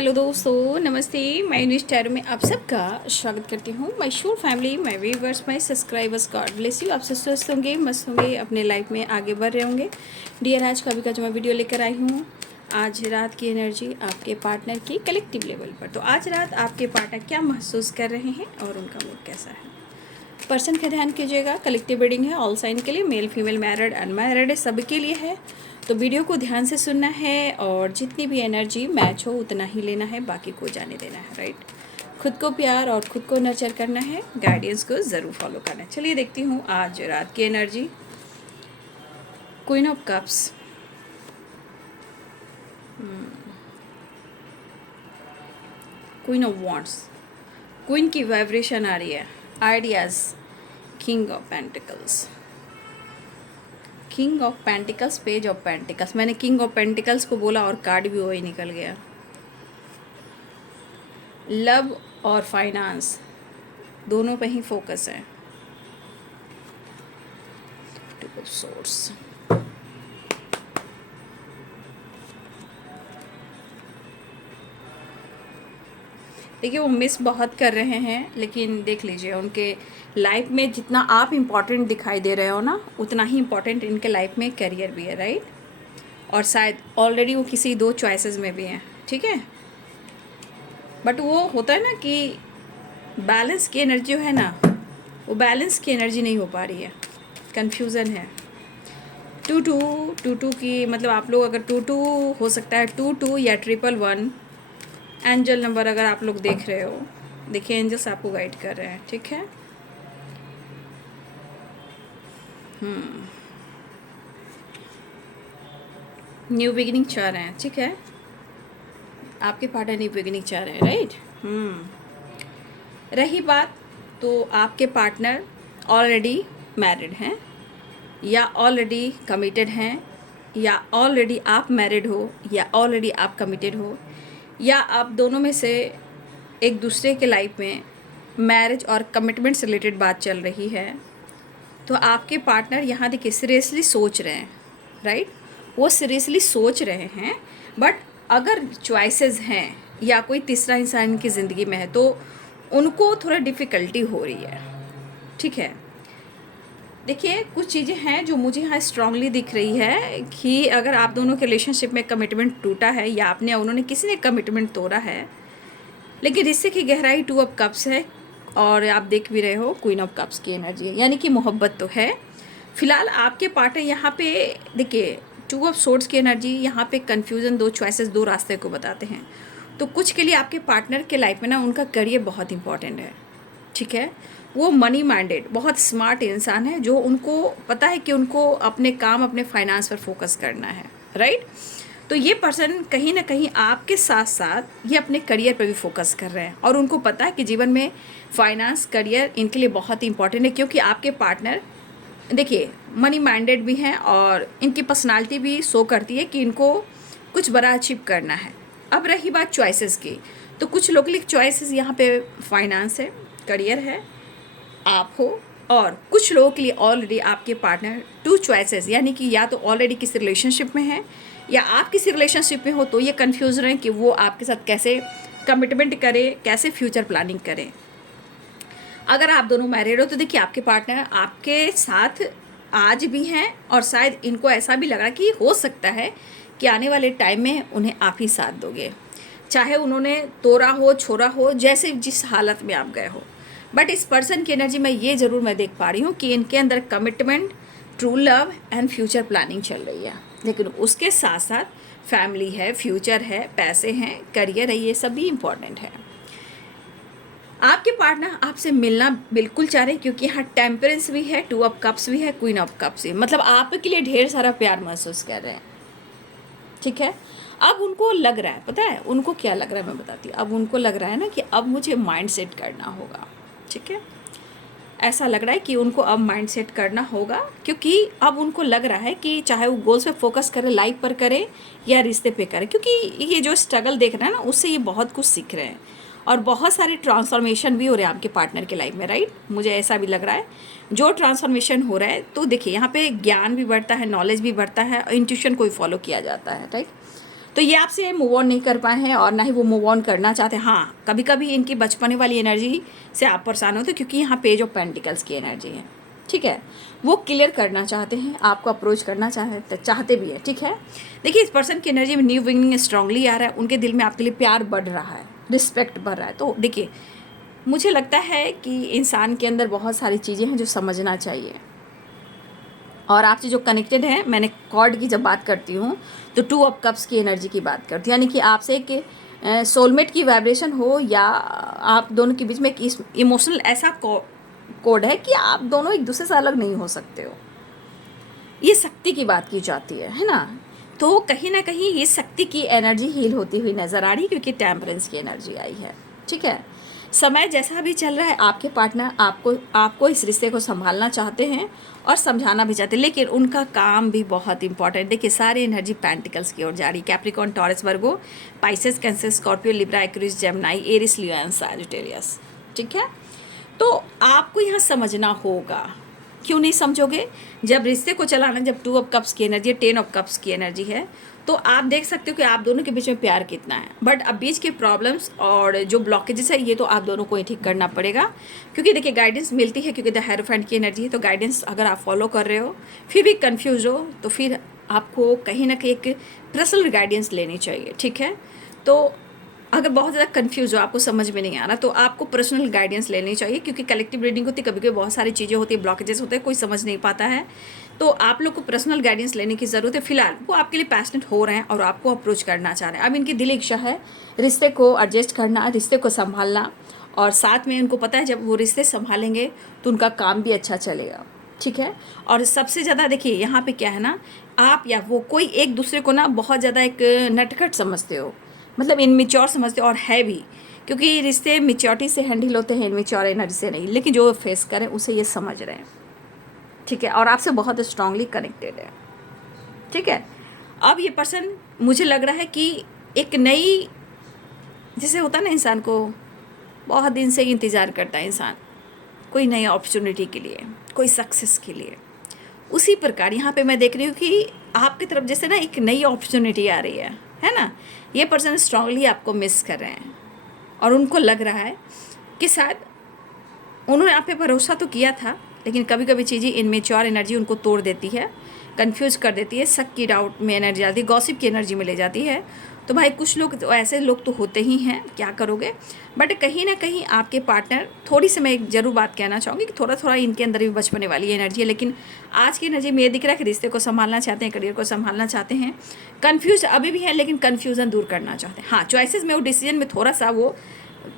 Hello दोस्तों, नमस्ते। मैं न्यूज़ टैरो में आप सबका स्वागत करती हूँ। My show family, my viewers, my subscribers, God bless you. आप सब स्वस्थ होंगे, मस्त होंगे, अपने लाइफ में आगे बढ़ रहे होंगे। डियर, आज का अभी का जो मैं वीडियो लेकर आई हूँ, आज रात की एनर्जी आपके पार्टनर की कलेक्टिव लेवल पर। तो आज रात आपके पार्टनर क्या महसूस कर रहे हैं और उनका मूड कैसा है। पर्सन का ध्यान कीजिएगा। कलेक्टिव रीडिंग है, ऑल साइन के लिए, मेल फीमेल, मैरिड अनमैरिड सभी के लिए है। तो वीडियो को ध्यान से सुनना है और जितनी भी एनर्जी मैच हो उतना ही लेना है, बाकी को जाने देना है। राइट, खुद को प्यार और खुद को नर्चर करना है, गाइडेंस को ज़रूर फॉलो करना है। चलिए देखती हूँ आज रात की energy. Queen of cups, queen of wands, queen की वाइब्रेशन आ रही है, ideas, king of pentacles, king of pentacles, page of pentacles. मैंने किंग ऑफ पेंटिकल्स को बोला और कार्ड भी वही निकल गया। लव और फाइनेंस दोनों पे ही फोकस है। टू ऑफ सोर्स, देखिए वो मिस बहुत कर रहे हैं, लेकिन देख लीजिए उनके लाइफ में जितना आप इम्पॉर्टेंट दिखाई दे रहे हो ना, उतना ही इम्पॉर्टेंट इनके लाइफ में करियर भी है। राइट, और शायद ऑलरेडी वो किसी दो चॉइसेस में भी हैं। ठीक है, बट वो होता है ना कि बैलेंस की एनर्जी है ना, वो बैलेंस की एनर्जी नहीं हो पा रही है, कन्फ्यूज़न है। टू टू की मतलब आप लोग अगर टू हो सकता है, टू या 111 एंजल नंबर अगर आप लोग देख रहे हो, देखिए एंजल्स आपको गाइड कर रहे हैं। ठीक है, न्यू बिगिनिंग चाह रहे हैं। ठीक है, आपके पार्टनर न्यू बिगिनिंग चाह रहे हैं। राइट, रही बात, तो आपके पार्टनर ऑलरेडी मैरिड हैं या ऑलरेडी कमिटेड हैं, या ऑलरेडी आप मैरिड हो या ऑलरेडी आप कमिटेड हो, या आप दोनों में से एक दूसरे के लाइफ में मैरिज और कमिटमेंट से रिलेटेड बात चल रही है। तो आपके पार्टनर यहाँ देखिए सीरियसली सोच रहे हैं। राइट, वो सीरियसली सोच रहे हैं, बट अगर चॉइसेस हैं या कोई तीसरा इंसान की ज़िंदगी में है तो उनको थोड़ा डिफ़िकल्टी हो रही है। ठीक है, देखिए कुछ चीज़ें हैं जो मुझे यहाँ स्ट्रांगली दिख रही है कि अगर आप दोनों के रिलेशनशिप में कमिटमेंट टूटा है या आपने उन्होंने किसी ने कमिटमेंट तोड़ा है, लेकिन रिश्ते की गहराई टू ऑफ कप्स है और आप देख भी रहे हो क्वीन ऑफ कप्स की एनर्जी है, यानी कि मोहब्बत तो है। फिलहाल आपके पार्टनर यहाँ पे देखिए टू ऑफ सोर्ड्स की एनर्जी, यहाँ पे कन्फ्यूज़न, दो चॉइसेस, दो रास्ते को बताते हैं। तो कुछ के लिए आपके पार्टनर के लाइफ में ना उनका करियर बहुत इंपॉर्टेंट है। ठीक है, वो मनी माइंडेड बहुत स्मार्ट इंसान है, जो उनको पता है कि उनको अपने काम, अपने फाइनेंस पर फोकस करना है। राइट, तो ये पर्सन कहीं ना कहीं आपके साथ साथ ये अपने करियर पर भी फोकस कर रहे हैं और उनको पता है कि जीवन में फाइनेंस, करियर इनके लिए बहुत इंपॉर्टेंट है, क्योंकि आपके पार्टनर देखिए मनी माइंडेड भी हैं और इनकी पर्सनालिटी भी शो करती है कि इनको कुछ बड़ा अचीव करना है। अब रही बात चॉइसेस की, तो कुछ लोग के लिए चॉइसेस यहाँ पे फाइनेंस है, करियर है, आप हो, और कुछ लोगों के लिए ऑलरेडी आपके पार्टनर टू चॉइसेस, यानी कि या तो ऑलरेडी किसी रिलेशनशिप में है या आप किसी रिलेशनशिप में हो, तो ये कन्फ्यूज रहे कि वो आपके साथ कैसे कमिटमेंट करे, कैसे फ्यूचर प्लानिंग करें। अगर आप दोनों मैरिड हो तो देखिए आपके पार्टनर आपके साथ आज भी हैं और शायद इनको ऐसा भी लग रहा कि हो सकता है कि आने वाले टाइम में उन्हें आप ही साथ दोगे, चाहे उन्होंने तोड़ा हो, छोड़ा हो, जैसे जिस हालत में आप गए हो। बट इस पर्सन की एनर्जी में ये ज़रूर मैं देख पा रही हूँ कि इनके अंदर commitment, true love and future planning चल रही है, लेकिन उसके साथ साथ फैमिली है, फ्यूचर है, पैसे हैं, करियर है, ये सब भी इम्पॉर्टेंट है। आपके पार्टनर आपसे मिलना बिल्कुल चाह रहे हैं, क्योंकि यहाँ टेम्परेंस भी है, टू ऑफ कप्स भी है, क्वीन ऑफ कप्स भी, मतलब आपके लिए ढेर सारा प्यार महसूस कर रहे हैं। ठीक है, अब उनको लग रहा है, पता है उनको क्या लग रहा है मैं बताती हूँ। अब उनको लग रहा है ना कि अब मुझे माइंड सेट करना होगा। ठीक है, ऐसा लग रहा है कि उनको अब माइंड सेट करना होगा, क्योंकि अब उनको लग रहा है कि चाहे वो गोल्स पे फोकस करें, लाइफ पर करें या रिश्ते पे करें, क्योंकि ये जो स्ट्रगल देख रहे हैं ना, उससे ये बहुत कुछ सीख रहे हैं और बहुत सारे ट्रांसफॉर्मेशन भी हो रहे हैं आपके पार्टनर के लाइफ में। राइट, मुझे ऐसा भी लग रहा है जो ट्रांसफॉर्मेशन हो रहा है, तो देखिए यहाँ पे ज्ञान भी बढ़ता है, नॉलेज भी बढ़ता है, इंट्यूशन को भी फॉलो किया जाता है। राइट, तो ये आपसे मूव ऑन नहीं कर पाए हैं और ना ही वो मूव ऑन करना चाहते हैं। हाँ, कभी कभी इनकी बचपने वाली एनर्जी से आप परेशान होते हैं, क्योंकि यहाँ पेज ऑफ पेंटिकल्स की एनर्जी है, ठीक है। वो क्लियर करना चाहते हैं, आपको अप्रोच करना चाहते भी है, ठीक है। देखिए, इस पर्सन की एनर्जी में न्यू बिगिनिंग स्ट्रांगली आ रहा है, उनके दिल में आपके लिए प्यार बढ़ रहा है, रिस्पेक्ट बढ़ रहा है। तो देखिए, मुझे लगता है कि इंसान के अंदर बहुत सारी चीज़ें हैं जो समझना चाहिए, और आपसे जो कनेक्टेड है, मैंने कॉर्ड की जब बात करती हूँ तो 2 ऑफ कप्स की एनर्जी की बात करती हूँ, यानी कि आपसे एक सोलमेट की वाइब्रेशन हो, या आप दोनों के बीच में एक इमोशनल ऐसा कोड है कि आप दोनों एक दूसरे से अलग नहीं हो सकते हो। ये शक्ति की बात की जाती है ना। तो कहीं ना कहीं ये शक्ति की एनर्जी हील होती हुई नज़र आ रही है, क्योंकि टेम्परेंस की एनर्जी आई है, ठीक है। समय जैसा भी चल रहा है, आपके पार्टनर आपको इस रिश्ते को संभालना चाहते हैं और समझाना भी चाहते हैं, लेकिन उनका काम भी बहुत इंपॉर्टेंट। देखिए, सारी एनर्जी पेंटिकल्स की ओर जा रही है। Capricorn, Taurus, Virgo, Pisces, Cancer, Scorpio, Libra, Aquarius, Gemini, Aries, Leo and Sagittarius, ठीक है। तो आपको यहाँ समझना होगा। क्यों नहीं समझोगे? जब रिश्ते को चलाना, जब 2 ऑफ कप्स की एनर्जी है, 10 ऑफ कप्स की एनर्जी है, तो आप देख सकते हो कि आप दोनों के बीच में प्यार कितना है। बट अब बीच के प्रॉब्लम्स और जो ब्लॉकेजेस है, ये तो आप दोनों को ही ठीक करना पड़ेगा, क्योंकि देखिए गाइडेंस मिलती है, क्योंकि द हेरोफेंट की एनर्जी है। तो गाइडेंस अगर आप फॉलो कर रहे हो, फिर भी कंफ्यूज हो, तो फिर आपको कहीं ना कहीं एक पर्सनल गाइडेंस लेनी चाहिए, ठीक है। तो अगर बहुत ज़्यादा कंफ्यूज हो, आपको समझ में नहीं आ रहा, तो आपको पर्सनल गाइडेंस लेनी चाहिए, क्योंकि कलेक्टिव रीडिंग होती है, कभी कभी बहुत सारी चीज़ें होती है, ब्लॉकेजेस होते हैं, कोई समझ नहीं पाता है, तो आप लोग को पर्सनल गाइडेंस लेने की ज़रूरत है। फिलहाल वो आपके लिए पैशनेट हो रहे हैं और आपको अप्रोच करना चाह रहे हैं। अब इनकी दिली इच्छा है रिश्ते को एडजस्ट करना, रिश्ते को संभालना, और साथ में उनको पता है जब वो रिश्ते संभालेंगे तो उनका काम भी अच्छा चलेगा, ठीक है। और सबसे ज़्यादा देखिए, यहाँ पे क्या है ना, आप या वो कोई एक दूसरे को ना बहुत ज़्यादा एक नटखट समझते हो, मतलब इनमिच्योर समझते हो, और है भी, क्योंकि रिश्ते मिच्योरिटी से हैंडल होते हैं, इनमिच्योर एनर्जी से नहीं। लेकिन जो फेस करें उसे ये समझ रहे हैं, ठीक है, और आपसे बहुत स्ट्रांगली कनेक्टेड है, ठीक है। अब ये पर्सन, मुझे लग रहा है कि एक नई, जैसे होता है ना, इंसान को बहुत दिन से इंतज़ार करता है इंसान कोई नई अपॉर्चुनिटी के लिए, कोई सक्सेस के लिए, उसी प्रकार यहाँ पे मैं देख रही हूँ कि आपकी तरफ जैसे ना एक नई अपॉर्चुनिटी आ रही है ना। ये पर्सन स्ट्रांगली आपको मिस कर रहे हैं, और उनको लग रहा है कि शायद उन्होंने आप पे भरोसा तो किया था, लेकिन कभी कभी चीज़ें इनमेच्योर एनर्जी उनको तोड़ देती है, कंफ्यूज कर देती है, शक की डाउट में एनर्जी आती है, गॉसिप की एनर्जी में ले जाती है। तो भाई कुछ लोग तो ऐसे लोग तो होते ही हैं, क्या करोगे। बट कहीं ना कहीं आपके पार्टनर, थोड़ी सी मैं एक ज़रूर बात कहना चाहूँगी कि थोड़ा थोड़ा इनके अंदर भी बचपने वाली एनर्जी है, लेकिन आज की एनर्जी में ये दिख रहा है कि रिश्ते को संभालना चाहते हैं, करियर को संभालना चाहते हैं, कन्फ्यूज अभी भी है, लेकिन कन्फ्यूज़न दूर करना चाहते हैं। हाँ, चॉइसेस में वो डिसीजन में थोड़ा सा वो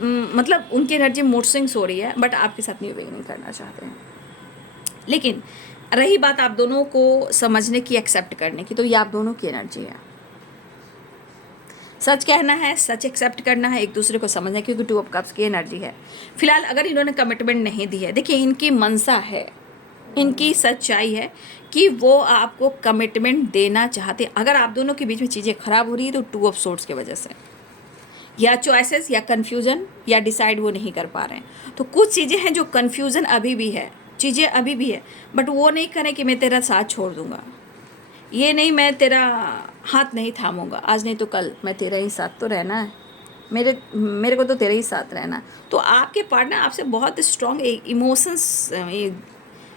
मतलब उनकी एनर्जी मूड स्विंग्स हो रही है, बट आपके साथ न्यू बिगिनिंग करना चाहते हैं। लेकिन रही बात आप दोनों को समझने की, एक्सेप्ट करने की, तो ये आप दोनों की एनर्जी है। सच कहना है, सच एक्सेप्ट करना है, एक दूसरे को समझना है, क्योंकि 2 ऑफ कप्स की एनर्जी है। फिलहाल अगर इन्होंने कमिटमेंट नहीं दी है, देखिए इनकी मनसा है, इनकी सच्चाई है कि वो आपको कमिटमेंट देना चाहते हैं। अगर आप दोनों के बीच में चीज़ें खराब हो रही है, तो 2 ऑफ सोर्ड्स की वजह से, या चॉइसेस, या कन्फ्यूज़न, या डिसाइड वो नहीं कर पा रहे हैं। तो कुछ चीज़ें हैं जो कन्फ्यूज़न अभी भी है, चीज़ें अभी भी है, बट वो नहीं करें कि मैं तेरा साथ छोड़ दूँगा, ये नहीं मैं तेरा हाथ नहीं थामूंगा, आज नहीं तो कल मैं तेरा ही साथ तो रहना है, मेरे को तो तेरे ही साथ रहना है। तो आपके पार्टनर आपसे बहुत स्ट्रॉन्ग इमोशंस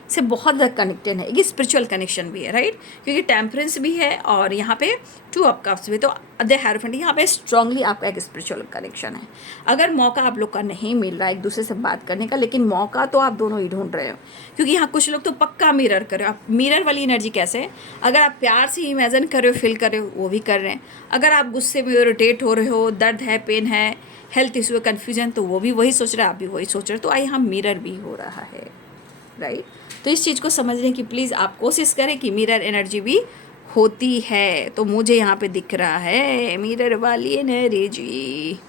से बहुत ज़्यादा कनेक्टेड है, एक स्पिरिचुअल कनेक्शन भी है, राइट, क्योंकि टेम्परेंस भी है और यहाँ पे 2 ऑफ कप्स भी, तो द हेरोफेंट, यहाँ पे स्ट्रांगली आपका एक स्पिरिचुअल कनेक्शन है। अगर मौका आप लोग का नहीं मिल रहा है एक दूसरे से बात करने का, लेकिन मौका तो आप दोनों ही ढूंढ रहे हो, क्योंकि यहाँ कुछ लोग तो पक्का मिरर कर रहे हो। आप मिरर वाली एनर्जी कैसे है, अगर आप प्यार से इमेजिन कर रहे हो, फील कर रहे हो, वो भी कर रहे हैं। अगर आप गुस्से में इरिटेट हो रहे हो, दर्द है, पेन है, हेल्थ इशू है, कन्फ्यूजन, तो वो भी वही सोच रहे हैं, आप भी वही सोच रहे हो। तो आई यहाँ मिरर भी हो रहा है, राइट। तो इस चीज़ को समझने की प्लीज़ आप कोशिश करें कि मिरर एनर्जी भी होती है। तो मुझे यहाँ पे दिख रहा है मिरर वाली एनर्जी।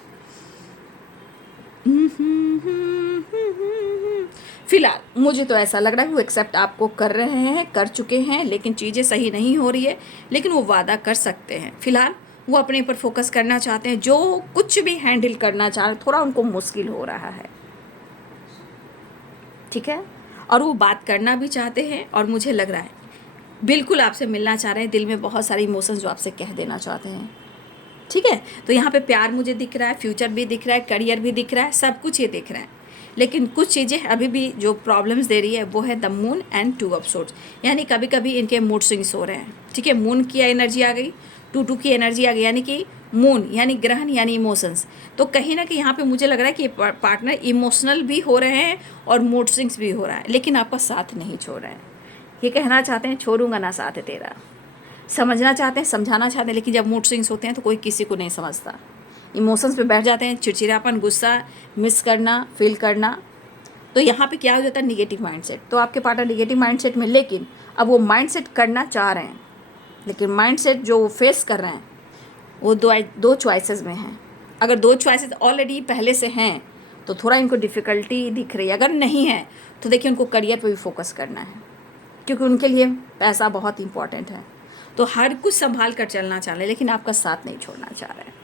फिलहाल मुझे तो ऐसा लग रहा है कि वो एक्सेप्ट आपको कर रहे हैं, कर चुके हैं, लेकिन चीज़ें सही नहीं हो रही है, लेकिन वो वादा कर सकते हैं। फिलहाल वो अपने पर फोकस करना चाहते हैं, जो कुछ भी हैंडल करना चाह रहे, थोड़ा उनको मुश्किल हो रहा है, ठीक है। और वो बात करना भी चाहते हैं, और मुझे लग रहा है बिल्कुल आपसे मिलना चाह रहे हैं, दिल में बहुत सारे इमोशंस जो आपसे कह देना चाहते हैं, ठीक है। तो यहाँ पे प्यार मुझे दिख रहा है, फ्यूचर भी दिख रहा है, करियर भी दिख रहा है, सब कुछ ये दिख रहा है। लेकिन कुछ चीज़ें अभी भी जो प्रॉब्लम्स दे रही है वो है the moon and two of swords, यानी कभी कभी इनके मूड स्विंग्स हो रहे हैं। ठीक है, मून की एनर्जी आ गई, टू की एनर्जी आ गई, यानी कि मून यानी ग्रहण यानी इमोशंस। तो कहीं ना कहीं यहाँ पे मुझे लग रहा है कि पार्टनर इमोशनल भी हो रहे हैं और मूड स्विंग्स भी हो रहा है, लेकिन आपका साथ नहीं छोड़ रहे हैं। ये कहना चाहते हैं छोड़ूंगा ना साथ तेरा, समझना चाहते हैं, समझाना चाहते हैं, लेकिन जब मूड स्विंग्स होते हैं तो कोई किसी को नहीं समझता। इमोशंस पे बैठ जाते हैं, चिड़चिड़ापन, गुस्सा, मिस करना, फील करना। तो यहाँ पे क्या हो जाता है, निगेटिव माइंडसेट। तो आपके पार्टनर निगेटिव माइंडसेट में, लेकिन अब वो माइंडसेट करना चाह रहे हैं, लेकिन माइंडसेट जो वो फेस कर रहे हैं वो दो चॉइसेस में हैं। अगर दो चॉइसेस ऑलरेडी पहले से हैं तो थोड़ा इनको डिफ़िकल्टी दिख रही है। अगर नहीं है तो देखिए उनको करियर पे भी फोकस करना है, क्योंकि उनके लिए पैसा बहुत इंपॉर्टेंट है। तो हर कुछ संभाल कर चलना चाह रहे हैं, लेकिन आपका साथ नहीं छोड़ना चाह रहे हैं।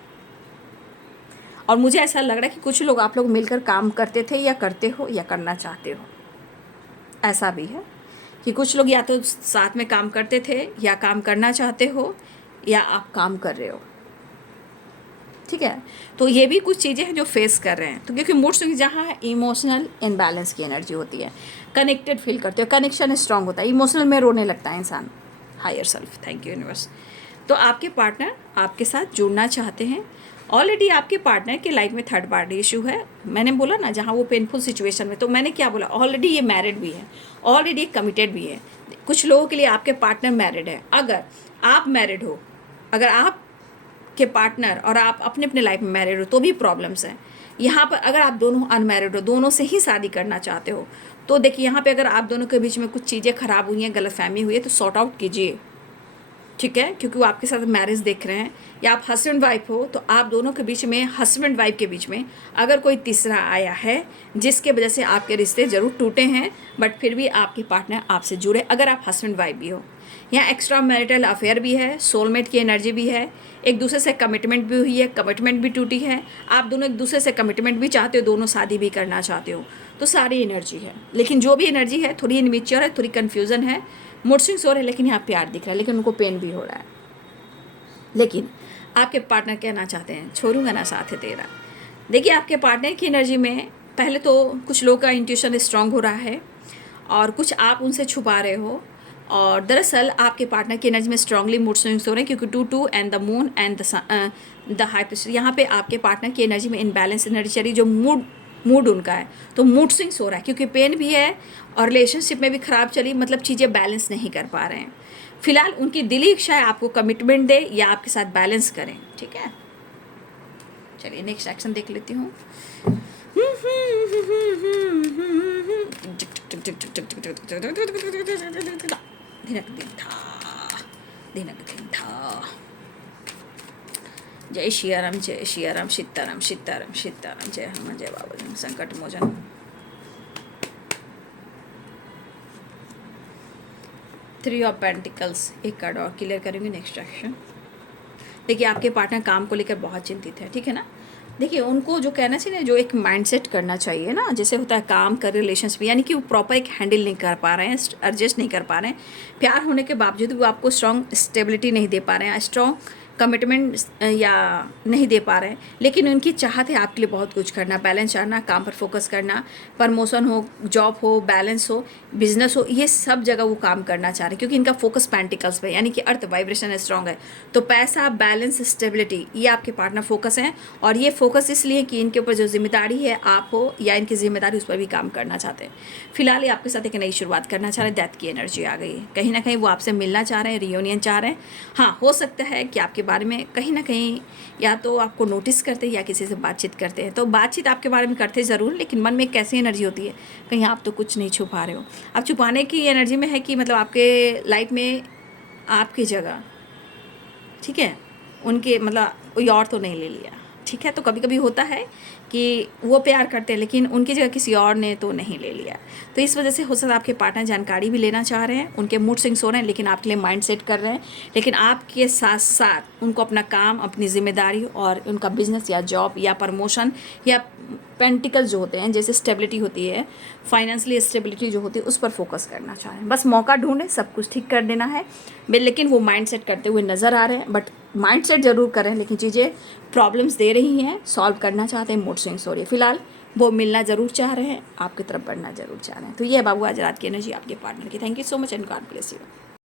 और मुझे ऐसा लग रहा है कि कुछ लोग, आप लोग मिलकर काम करते थे या करते हो या करना चाहते हो। ऐसा भी है कि कुछ लोग या तो साथ में काम करते थे या काम करना चाहते हो या आप काम कर रहे हो। ठीक है, तो ये भी कुछ चीज़ें हैं जो फेस कर रहे हैं। तो क्योंकि मूड स्विंग जहाँ है, इमोशनल इनबैलेंस की एनर्जी होती है, कनेक्टेड फील करते हो, कनेक्शन स्ट्रांग होता है, इमोशनल में रोने लगता है इंसान। Higher self, thank you universe. तो आपके पार्टनर आपके साथ जुड़ना चाहते हैं। ऑलरेडी आपके पार्टनर के लाइफ में थर्ड पार्टी इशू है। मैंने बोला ना, जहाँ वो पेनफुल सिचुएशन में, तो मैंने क्या बोला, ऑलरेडी ये मैरिड भी है, ऑलरेडी कमिटेड भी है। कुछ लोगों के लिए आपके पार्टनर मैरिड है। अगर आप मैरिड हो, अगर आप के पार्टनर और आप अपने अपने लाइफ में मैरिड हो तो भी प्रॉब्लम्स हैं। यहाँ पर अगर आप दोनों अनमैरिड हो, दोनों से ही शादी करना चाहते हो, तो देखिए यहाँ पे अगर आप दोनों के बीच में कुछ चीज़ें ख़राब हुई हैं, गलतफहमी हुई है, तो सॉर्ट आउट कीजिए। ठीक है, क्योंकि वो आपके साथ मैरिज देख रहे हैं, या आप हस्बैंड वाइफ हो तो आप दोनों के बीच में, हस्बैंड वाइफ के बीच में अगर कोई तीसरा आया है जिसके वजह से आपके रिश्ते ज़रूर टूटे हैं, बट फिर भी आपके पार्टनर आपसे जुड़े, अगर आप हस्बैंड वाइफ भी हो। यहाँ एक्स्ट्रा मैरिटल अफेयर भी है, सोलमेट की एनर्जी भी है, एक दूसरे से कमिटमेंट भी हुई है, कमिटमेंट भी टूटी है, आप दोनों एक दूसरे से कमिटमेंट भी चाहते हो, दोनों शादी भी करना चाहते हो, तो सारी एनर्जी है। लेकिन जो भी एनर्जी है थोड़ी इनमेच्योर है, थोड़ी कन्फ्यूज़न है, मूड स्विंग्स हो रहे हैं, लेकिन यहाँ प्यार दिख रहा है, लेकिन उनको पेन भी हो रहा है। लेकिन आपके पार्टनर कहना चाहते हैं छोड़ूंगा ना साथ तेरा। देखिए आपके पार्टनर की एनर्जी में पहले तो कुछ लोगों का इंट्यूशन स्ट्रांग हो रहा है और कुछ आप उनसे छुपा रहे हो, और दरअसल आपके पार्टनर की एनर्जी में स्ट्रांगली मूड स्विंग्स हो रहे हैं, क्योंकि two and the moon and the high priestess, यहाँ पे आपके पार्टनर की एनर्जी में इनबैलेंस एनर्जी चल रही, जो मूड उनका है, तो मूड स्विंग्स हो रहा है, क्योंकि पेन भी है और रिलेशनशिप में भी ख़राब चली, मतलब चीज़ें बैलेंस नहीं कर पा रहे हैं। फिलहाल उनकी दिली इच्छा है आपको कमिटमेंट दे या आपके साथ बैलेंस करें। ठीक है, चलिए नेक्स्ट एक्शन देख लेती हूँ। दिनक दिन था। जय श्रीराम, जय श्रीराम, सीताराम सीताराम सीताराम, जय हनुमान, जय बाबा संकट मोचन। थ्री ऑफ पेंटिकल्स, एक कार्ड और क्लियर करेंगे नेक्स्ट एक्शन। देखिए आपके पार्टनर काम को लेकर बहुत चिंतित है। ठीक है ना, देखिए उनको जो कहना चाहिए, जो एक माइंडसेट करना चाहिए ना, जैसे होता है काम कर रिलेशनशिप, यानी कि वो प्रॉपर एक हैंडल नहीं कर पा रहे हैं, एडजस्ट नहीं कर पा रहे हैं। प्यार होने के बावजूद वो आपको स्ट्रॉन्ग स्टेबिलिटी नहीं दे पा रहे हैं, स्ट्रॉन्ग कमिटमेंट या नहीं दे पा रहे हैं। लेकिन उनकी चाहत है आपके लिए बहुत कुछ करना, बैलेंस करना, काम पर फोकस करना, प्रमोशन हो, जॉब हो, बैलेंस हो, बिजनेस हो, ये सब जगह वो काम करना चाह रहे हैं, क्योंकि इनका फोकस पेंटिकल्स पे, यानी कि अर्थ वाइब्रेशन स्ट्रांग है। तो पैसा, बैलेंस, स्टेबिलिटी, ये आपके पार्टनर फोकस हैं। और ये फोकस इसलिए कि इनके ऊपर जो जिम्मेदारी है, आप हो या इनकी जिम्मेदारी, उस पर भी काम करना चाहते हैं। फिलहाल ये आपके साथ एक नई शुरुआत करना चाह रहे हैं, डेथ की एनर्जी आ गई है। कहीं ना कहीं वो आपसे मिलना चाह रहे हैं, रियूनियन चाह रहे हैं। हाँ, हो सकता है कि आपके बारे में कहीं ना कहीं या तो आपको नोटिस करते हैं या किसी से बातचीत करते हैं, तो बातचीत आपके बारे में करते ज़रूर, लेकिन मन में एक कैसी एनर्जी होती है, कहीं आप तो कुछ नहीं छुपा रहे हो। आप छुपाने की एनर्जी में है कि मतलब आपके लाइफ में आपकी जगह, ठीक है, उनके मतलब कोई और तो नहीं ले लिया। ठीक है, तो कभी कभी होता है कि वो प्यार करते हैं लेकिन उनकी जगह किसी और ने तो नहीं ले लिया। तो इस वजह से हो सकता है आपके पार्टनर जानकारी भी लेना चाह रहे हैं, उनके मूड स्विंग्स हो रहे हैं, लेकिन आपके लिए माइंड सेट कर रहे हैं। लेकिन आपके साथ साथ उनको अपना काम, अपनी जिम्मेदारी और उनका बिजनेस या जॉब या प्रमोशन या पेंटिकल जो होते हैं, जैसे स्टेबिलिटी होती है, फाइनेंशियली स्टेबिलिटी जो होती है, उस पर फोकस करना चाह रहे हैं। बस मौका ढूंढे, सब कुछ ठीक कर देना है, लेकिन वो माइंड सेट करते हुए नज़र आ रहे हैं, बट माइंड सेट ज़रूर करें, लेकिन चीज़ें प्रॉब्लम्स दे रही हैं, सॉल्व करना चाहते हैं, मूड स्विंग्स हो रही है। फिलहाल वो मिलना ज़रूर चाह रहे हैं, आपकी तरफ बढ़ना ज़रूर चाह रहे हैं। तो ये बाबू आज रात की एनर्जी आपके पार्टनर की। Thank you so much and God bless you.